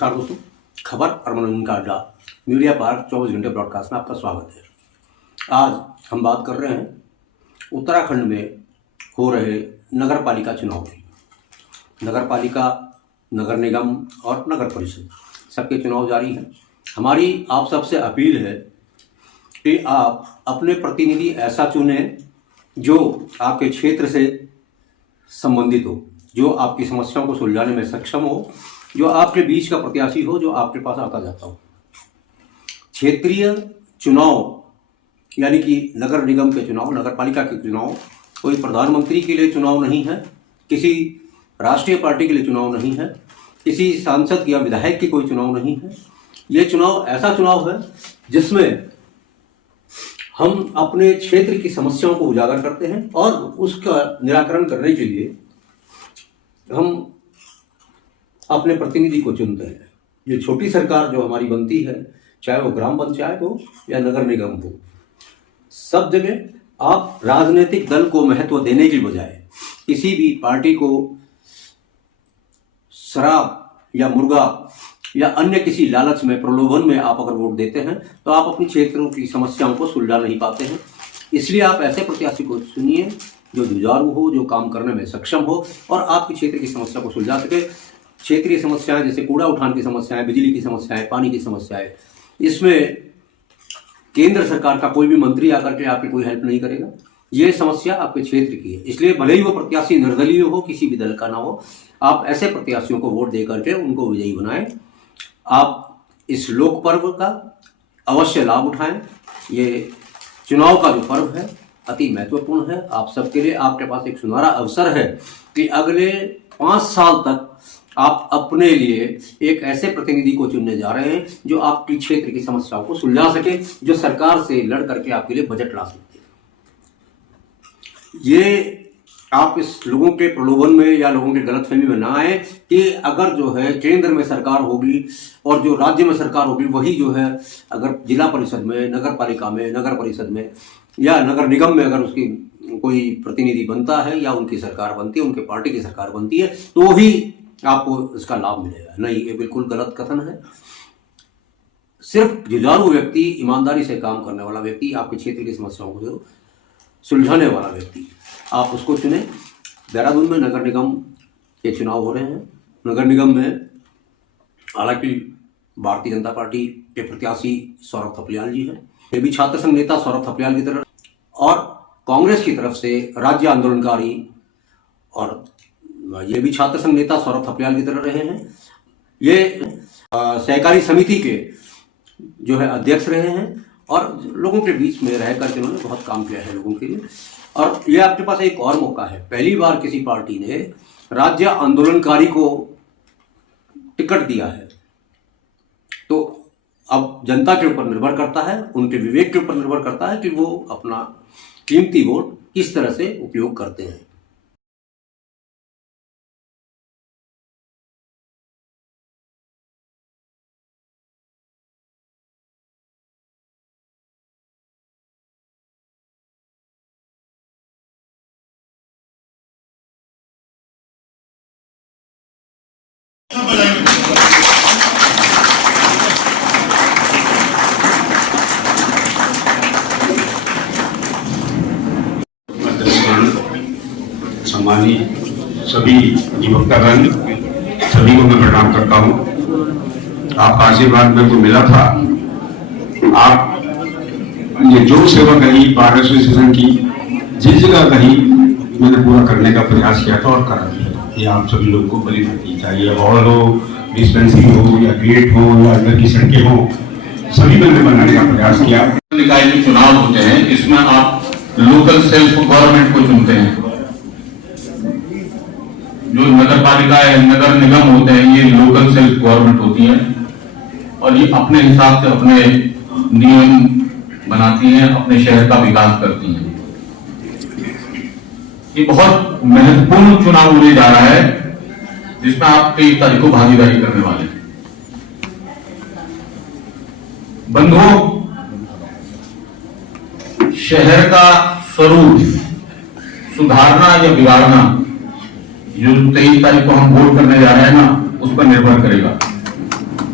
नमस्कार दोस्तों, खबर और मनोरंजन का अड्डा मीडिया पार्क 24 घंटे ब्रॉडकास्ट में आपका स्वागत है। आज हम बात कर रहे हैं उत्तराखंड में हो रहे नगर पालिका चुनाव की। नगर पालिका, नगर निगम और नगर परिषद सबके चुनाव जारी हैं। हमारी आप सबसे अपील है कि आप अपने प्रतिनिधि ऐसा चुनें जो आपके क्षेत्र से संबंधित हो, जो आपकी समस्याओं को सुलझाने में सक्षम हो, जो आपके बीच का प्रत्याशी हो, जो आपके पास आता जाता हो। क्षेत्रीय चुनाव यानी कि नगर निगम के चुनाव, नगर पालिका के चुनाव कोई प्रधानमंत्री के लिए चुनाव नहीं है, किसी राष्ट्रीय पार्टी के लिए चुनाव नहीं है, किसी सांसद या विधायक की कोई चुनाव नहीं है। ये चुनाव ऐसा चुनाव है जिसमें हम अपने क्षेत्र की समस्याओं को उजागर करते हैं और उसका निराकरण करने के लिए हम अपने प्रतिनिधि को चुनते हैं। ये छोटी सरकार जो हमारी बनती है, चाहे वो ग्राम पंचायत हो या नगर निगम हो, सब जगह आप राजनीतिक दल को महत्व देने की बजाय किसी भी पार्टी को शराब या मुर्गा या अन्य किसी लालच में, प्रलोभन में आप अगर वोट देते हैं तो आप अपनी क्षेत्रों की समस्याओं को सुलझा नहीं पाते हैं। इसलिए आप ऐसे प्रत्याशी को चुनिए जो जुझारू हो, जो काम करने में सक्षम हो और आपके क्षेत्र की समस्या को सुलझा सके। क्षेत्रीय समस्याएं जैसे कूड़ा उठान की समस्याएं, बिजली की समस्याएं, पानी की समस्याएं, इसमें केंद्र सरकार का कोई भी मंत्री आकर के आपकी कोई हेल्प नहीं करेगा। ये समस्या आपके क्षेत्र की है। इसलिए भले ही वो प्रत्याशी निर्दलीय हो, किसी भी दल का ना हो, आप ऐसे प्रत्याशियों को वोट दे करके उनको विजयी बनाएं। आप इस लोक पर्व का अवश्य लाभ उठाएं। ये चुनाव का जो पर्व है अति महत्वपूर्ण है आप सबके लिए। आपके पास एक सुनहरा अवसर है कि अगले 5 साल तक आप अपने लिए एक ऐसे प्रतिनिधि को चुनने जा रहे हैं जो आपकी क्षेत्र की समस्याओं को सुलझा सके, जो सरकार से लड़ करके आपके लिए बजट ला सकते हैं। ये आप इस लोगों के प्रलोभन में या लोगों के गलतफहमी में ना आए कि अगर जो है केंद्र में सरकार होगी और जो राज्य में सरकार होगी वही जो है, अगर जिला परिषद में, नगर पालिका में, नगर परिषद में या नगर निगम में अगर उसकी कोई प्रतिनिधि बनता है या उनकी सरकार बनती है, उनके पार्टी की सरकार बनती है, तो ही आपको इसका लाभ मिलेगा। नहीं, ये बिल्कुल गलत कथन है। सिर्फ जुझारू व्यक्ति, ईमानदारी से काम करने वाला व्यक्ति, आपके क्षेत्र की समस्याओं को सुलझाने वाला व्यक्ति, आप उसको चुने। देहरादून में नगर निगम के चुनाव हो रहे हैं। नगर निगम में हालांकि भारतीय जनता पार्टी के प्रत्याशी सौरभ थपलियाल जी हैं। ये भी छात्र संघ नेता सौरभ थपलियाल की तरफ और कांग्रेस की तरफ से राज्य आंदोलनकारी और ये भी छात्र संघ नेता सौरभ थपलियाल की तरफ रहे हैं। ये सहकारी समिति के जो है अध्यक्ष रहे हैं और लोगों के बीच में रह करके उन्होंने बहुत काम किया है लोगों के लिए। और ये आपके पास एक और मौका है। पहली बार किसी पार्टी ने राज्य आंदोलनकारी को टिकट दिया है, तो अब जनता के ऊपर निर्भर करता है, उनके विवेक के ऊपर निर्भर करता है कि वो अपना कीमती वोट किस तरह से उपयोग करते हैं। सम्मानित सभी अधिवक्तागण, सभी को मैं प्रणाम करता हूँ। आपका आशीर्वाद मेरे को मिला था। आप ये जो सेवा कही बार एसोसिएशन की, जिस जगह कही मैंने पूरा करने का प्रयास किया था और करा दिया। ये आप सभी लोगों को बड़ी करनी चाहिए। हॉल हो, डिस्पेंसरी हो या गेट हो या अंदर की सड़कें हो, सभी मैंने बनाने का प्रयास किया। निकाय के चुनाव होते हैं, इसमें आप लोकल सेल्फ गवर्नमेंट को चुनते हैं। जो नगर पालिका है, नगर निगम होते हैं, ये लोकल सेल्फ गवर्नमेंट होती है और ये अपने हिसाब से अपने नियम बनाती हैं, अपने शहर का विकास करती हैं। ये बहुत महत्वपूर्ण चुनाव होने जा रहा है जिसमें आप 23 तारीख को भागीदारी करने वाले हैं। बंधुओं, शहर का स्वरूप सुधारना या बिगाड़ना जो 23 तारीख को हम वोट करने जा रहे हैं ना, उस पर निर्भर करेगा।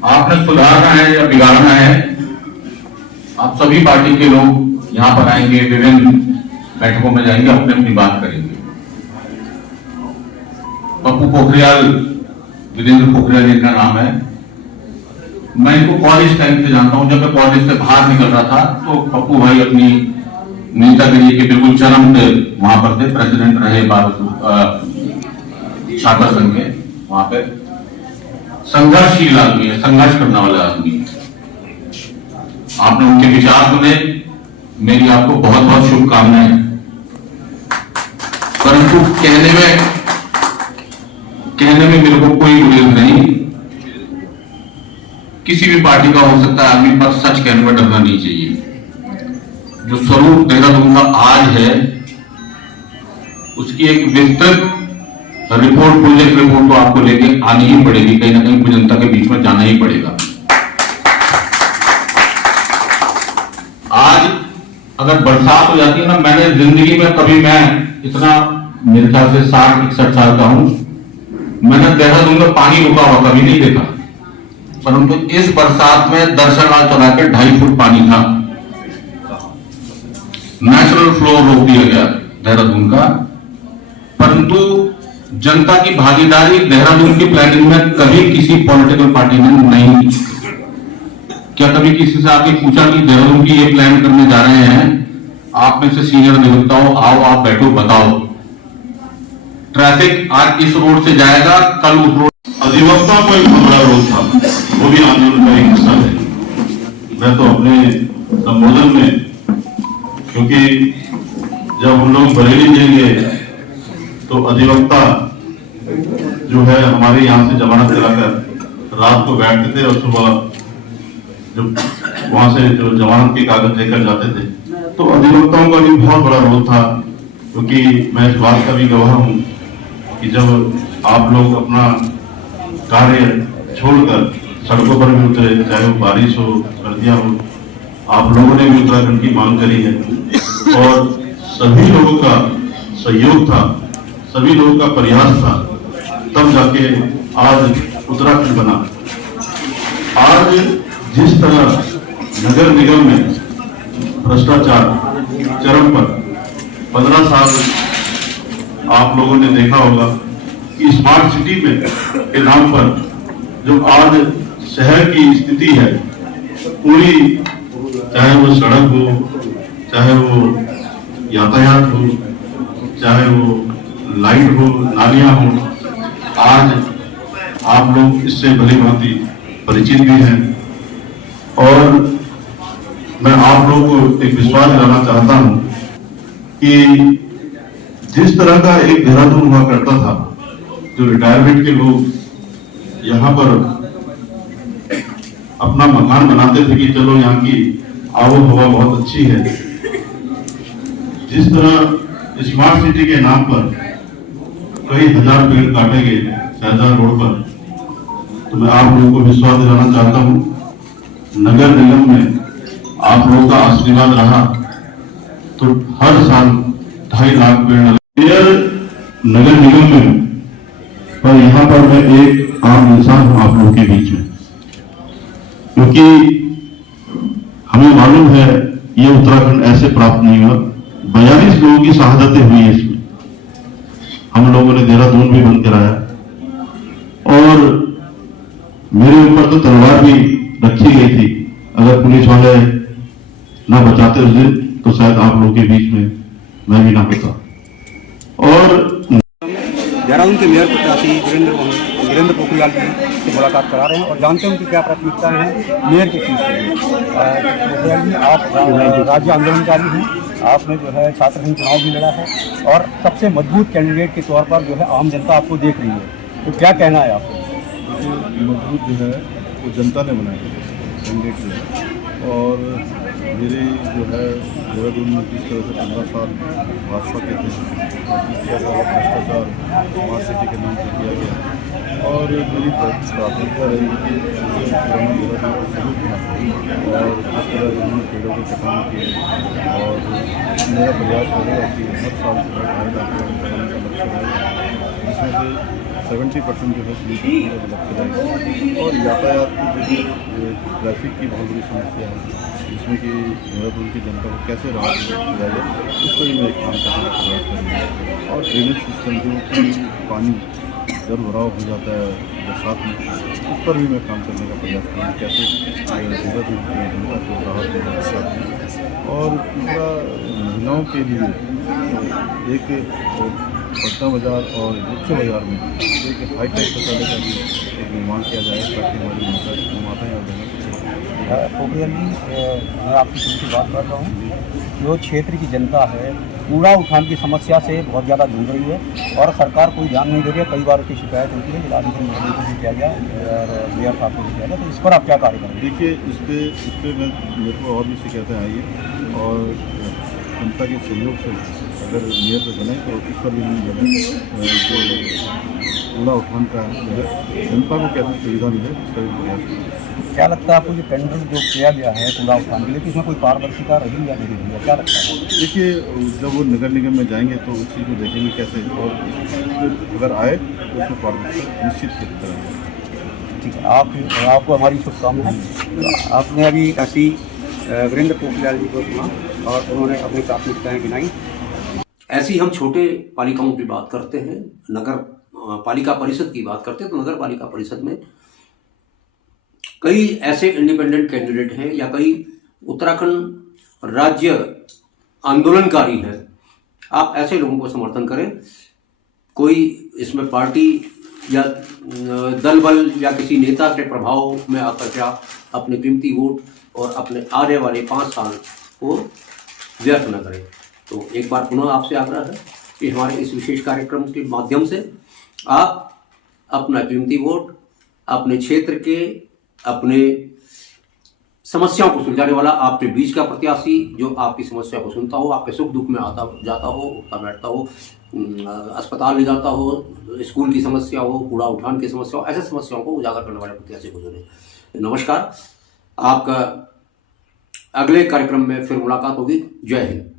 आपने सुधारना है या बिगाड़ना है, आप सभी पार्टी के लोग यहां पर आएंगे, विभिन्न बैठकों में जाएंगे, अपनी अपनी बात करेंगे। पप्पू पोखरियाल, वीरेंद्र पोखरियाल जिनका नाम है, मैं इनको कॉलेज टाइम से जानता हूं। जब मैं कॉलेज से बाहर निकल रहा था तो पप्पू भाई अपनी नेतागिरी के बिल्कुल चरम पे वहां पर थे, प्रेसिडेंट रहे छात्र संघ के। वहां पे संघर्षशील आदमी है, संघर्ष करने वाला आदमी है। आपने उनके विचार सुने, मेरी आपको बहुत बहुत शुभकामनाएं। परंतु कहने में मेरे को कोई गुरेज नहीं। किसी भी पार्टी का हो सकता है आदमी, पर सच कहने में डरना नहीं चाहिए। जो स्वरूप देहरादून का आज है, उसकी एक विस्तृत रिपोर्ट, प्रोजेक्ट रिपोर्ट तो आपको लेके आनी ही पड़ेगी, कहीं ना कहीं जनता के बीच में जाना ही पड़ेगा। आज अगर बरसात हो जाती है ना, मैंने जिंदगी में कभी, मैं इतना मेरे ख्याल से 60-61 साल का हूं, मैंने देहरादून में पानी रुका हुआ कभी नहीं देखा। परंतु इस बरसात में दर्शनाल चला के 2.5 फुट पानी था। नेचुरल फ्लो रोक दिया गया देहरादून का। परंतु जनता की भागीदारी देहरादून की प्लानिंग में कभी किसी पॉलिटिकल पार्टी ने नहीं की। क्या कभी किसी से आके पूछा कि देहरादून की ये प्लान करने जा रहे हैं, आप में से सीनियर अधिवक्ता हो, आओ आप बैठो, बताओ ट्रैफिक आज इस रोड से जाएगा, कल उस रोड। अधिवक्ता को एक बड़ा रोल था, वो भी आंदोलन का एक हिस्सा है। मैं तो अपने संबोधन में, क्योंकि जब हम लोग बरेली जेल गए तो अधिवक्ता जो है हमारे यहाँ से जमानत कराकर रात को बैठते थे और सुबह जो वहां से जो जमानत के कागज लेकर जाते थे, तो अधिवक्ताओं का भी बहुत बड़ा रोल था। क्योंकि मैं इस बात का भी गवाह हूँ कि जब आप लोग अपना कार्य छोड़कर सड़कों पर भी उतरे, चाहे वो बारिश हो, सर्दियां हो, आप लोगों ने भी उत्तराखंड की मांग करी है और सभी लोगों का सहयोग था, सभी लोगों का प्रयास था, तब जाके आज उत्तराखंड बना। आज जिस तरह नगर निगम में भ्रष्टाचार चरम पर, 15 साल आप लोगों ने देखा होगा कि स्मार्ट सिटी में के नाम पर जो आज शहर की स्थिति है पूरी, चाहे वो सड़क हो, चाहे वो यातायात हो, चाहे वो लाइट हो, नालियां हो, आज आप लोग इससे भली भांति परिचित भी हैं। और मैं आप लोगों को एक विश्वास दिलाना चाहता हूं कि जिस तरह का एक देहरादून हुआ करता था, जो रिटायरमेंट के लोग यहाँ पर अपना मकान बनाते थे कि चलो यहाँ की आबो हवा बहुत अच्छी है, जिस तरह स्मार्ट सिटी के नाम पर कई हजार पेड़ काटे गए शाहजहां रोड पर, तो मैं आप लोगों को विश्वास दिलाना चाहता हूँ, नगर निगम में आप लोगों का आशीर्वाद रहा तो हर साल 2.5 लाख पेड़ नगर निगम में। पर यहाँ पर मैं एक आम इंसान हूं आप लोगों के बीच में, क्योंकि हमें मालूम है ये उत्तराखंड ऐसे प्राप्त नहीं हुआ। 42 लोगों की शहादतें हुई है इसमें। हम लोगों ने देहरादून भी बंद कराया और मेरे ऊपर तो तलवार भी रखी गई थी। अगर पुलिस वाले ना बचाते उस दिन तो शायद आप लोगों के बीच में मैं भी ना होता। और देहरादून के मेयर प्रत्याशी वीरेंद्र पोखरियाल जी से मुलाकात करा रहे हैं और जानते हैं उनकी क्या प्राथमिकताएं हैं मेयर की सीट के लिए। पोखरियाल जी, आप राज्य आंदोलनकारी हैं, आपने जो है छात्र संघ चुनाव भी लड़ा है और सबसे मजबूत कैंडिडेट के तौर पर जो है आम जनता आपको देख रही है, तो क्या कहना है आपको? मजबूत जो है वो जनता ने बनाया कैंडिडेट ने। और मेरे जो है देहरादून में जिस तरह से 15 साल भाजपा के थे और जिस तरह का भ्रष्टाचार स्मार्ट सिटी के नाम पर किया गया, और मेरी प्राथमिकता रहेगी कि देहरादून को शुरू किया और जिस तरह उन्होंने पेड़ों के कटान किए, और मेरा प्रयास रहेगा कि हर साल जो है 2.5 लाख पेड़ लगाने का लक्ष्य रहेगा, जिसमें से 70% जो है क्लीन चलाएगा। और यातायात की जैसे ट्रैफिक की बहुत बड़ी समस्या है, जिसमें कि देहरादून की जनता को कैसे राहत दिया जाए, उस पर भी मैं एक काम करने का प्रयास करूँगा। और ड्रेनेज सिस्टम जो कि पानी जब भराव हो जाता है बरसात में, उस पर भी मैं काम करने का प्रयास करूँगा, कैसे देहरादून की जनता को राहत देना बरसात में। और दूसरा, महिलाओं के लिए एक पटना बाज़ार और मुख्य बाज़ार में एक हाईटेक शौचालय का भी एक निर्माण किया जाए, ताकि हमारी माताएँ और बहनें पोखरियाल जी, मैं आपकी तुमसे बात कर रहा हूँ। जो क्षेत्र की जनता है कूड़ा उठान की समस्या से बहुत ज़्यादा जूझ रही है और सरकार कोई ध्यान नहीं दे रही है। कई बार उसकी शिकायत होती है, जिलाधिकारी महोदय को भी किया गया और मेयर साहब को भी किया गया। तो इस पर आप क्या कार्य करेंगे? देखिए, इस पर मेरे को और भी शिकायतें आई है और जनता के सहयोग से अगर मेयर पे बने तो इस पर भी नहीं बने, जो कूड़ा उठान का जो है जनता को कैसे सुविधा मिले, इसका भी प्रयास करें। क्या लगता है आपको जो टेंडर जो किया गया है कूड़ा उठान के लिए, इसमें कोई पारदर्शिता रही या नहीं रही है, क्या लगता है? देखिए, जब वो नगर निगम में जाएंगे तो उस चीज़ को देखेंगे कैसे, और अगर आए तो उसमें पारदर्शिता निश्चित करेंगे। ठीक है, आपको हमारी शुभकामनाएं। आपने अभी ऐसी वीरेंद्र पोखरियाल जी को सुना और उन्होंने अपनी प्राथमिकताएं गिनाई। ऐसी हम छोटे पालिकाओं की बात करते हैं, नगर पालिका परिषद की बात करते हैं, तो नगर पालिका परिषद में कई ऐसे इंडिपेंडेंट कैंडिडेट हैं या कई उत्तराखंड राज्य आंदोलनकारी हैं। आप ऐसे लोगों को समर्थन करें। कोई इसमें पार्टी या दल बल या किसी नेता के प्रभाव में आकर के आप अपने कीमती वोट और अपने आने वाले 5 साल को व्यर्थ न करें। तो एक बार पुनः आपसे आग्रह है कि हमारे इस विशेष कार्यक्रम के माध्यम से आप अपना कीमती वोट अपने क्षेत्र के, अपने समस्याओं को सुलझाने वाला, आपके बीच का प्रत्याशी जो आपकी समस्या को सुनता हो, आपके सुख दुख में आता जाता हो, उठता बैठता हो, अस्पताल ले जाता हो, स्कूल की समस्या हो, कूड़ा उठान की समस्या हो, ऐसे समस्याओं को उजागर करने वाले प्रत्याशी को चुनें। नमस्कार, आपका अगले कार्यक्रम में फिर मुलाकात होगी। जय हिंद।